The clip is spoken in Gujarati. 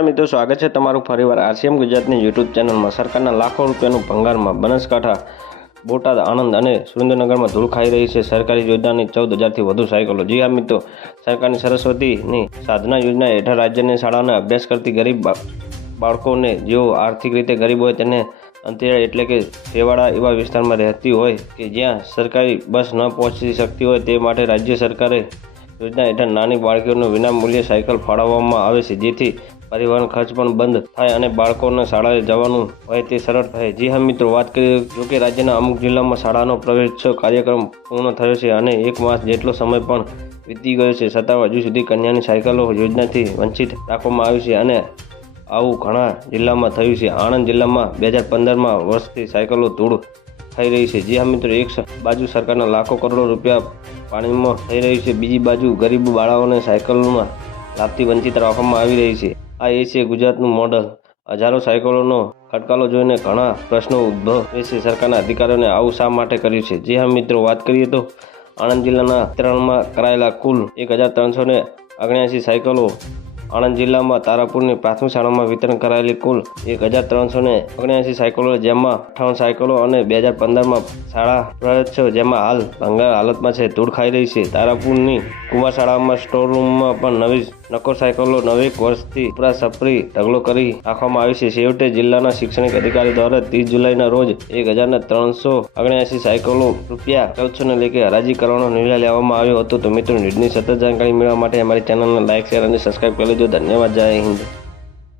મિત્રો સ્વાગત છે તમારું ફરીવાર આરસીએમ ગુજરાતની યુટ્યુબ ચેનલમાં। સરકારના લાખો રૂપિયાનું ભંગારમાં બનાસકાંઠા, બોટાદ, આણંદ અને સુરેન્દ્રનગરમાં ધૂળ ખાઈ રહી છે સરકારી યોજનાની 14,000થી વધુ સાયકલો। જી હા મિત્રો, સરકારની સરસ્વતીની સાધના યોજના હેઠળ રાજ્યની શાળાઓમાં અભ્યાસ કરતી ગરીબ બાળકોને જેઓ આર્થિક રીતે ગરીબ હોય તેને અંતરિયાળ એટલે કે છેવાડા એવા વિસ્તારમાં રહેતી હોય કે જ્યાં સરકારી બસ ન પહોંચી શકતી હોય તે માટે રાજ્ય સરકારે યોજના હેઠળ નાની બાળકીઓને વિનામૂલ્યે સાયકલ ફાળવવામાં આવે છે, જેથી પરિવહન ખર્ચ પણ બંધ થાય અને બાળકોને શાળાએ જવાનું હોય તે સરળ થાય। જી હા મિત્રો, વાત કરીએ જોકે રાજ્યના અમુક જિલ્લામાં શાળાનો પ્રવેશોત્સવ કાર્યક્રમ પૂર્ણ થયો છે અને 1 માસ જેટલો સમય પણ વીતી ગયો છે, છતાં હજુ સુધી કન્યાની સાયકલો યોજનાથી વંચિત રાખવામાં આવી છે અને આવું ઘણા જિલ્લામાં થયું છે। આણંદ જિલ્લામાં 2015માં વર્ષથી સાયકલો ધૂળ ખાઈ રહી છે। જી હા મિત્રો, એક બાજુ સરકારના લાખો કરોડો રૂપિયા પાણીમાં થઈ રહી છે, બીજી બાજુ ગરીબ બાળાઓને સાયકલોના લાભથી વંચિત રાખવામાં આવી રહી છે। આ એ છે ગુજરાતનું મોડલ। હજારો સાયકલોનો ખડકાલો જોઈને ઘણા પ્રશ્નો ઉદ્ભવે છે, સરકારના અધિકારીઓને આવું શા માટે કર્યું છે? જી હા મિત્રો, વાત કરીએ તો આણંદ જિલ્લાના વિતરણમાં કરાયેલા કુલ 1,379 સાયકલો, આણંદ જિલ્લામાં તારાપુરની પ્રાથમિક શાળામાં વિતરણ કરાયેલી કુલ 1,379 સાયકલો, જેમાં 58 સાયકલો અને 2015માં શાળા પ્રવેશોત્સવ જેમાં હાલ ભંગાર હાલતમાં છે, ધૂળ ખાઈ રહી છે। તારાપુરની કુમાર શાળામાં સ્ટોર રૂમમાં પણ નવી નક્કોર સાયકલો 9 વર્ષથી ઉપરાસપરી ઢગલો કરી રાખવામાં આવી છે। છેવટે જિલ્લાના શિક્ષણ અધિકારી દ્વારા 30 જુલાઈના રોજ 1,379 સાયકલો રૂ.1400 લેખે હરાજી કરવાનો નિર્ણય લેવામાં આવ્યો હતો। તો મિત્રો, ન્યૂઝની સતત જાણકારી મેળવવા માટે અમારી ચેનલને લાઇક, શેર અને સબસ્ક્રાઇબ કરી લેજો। ધન્યવાદ। જય હિન્દ।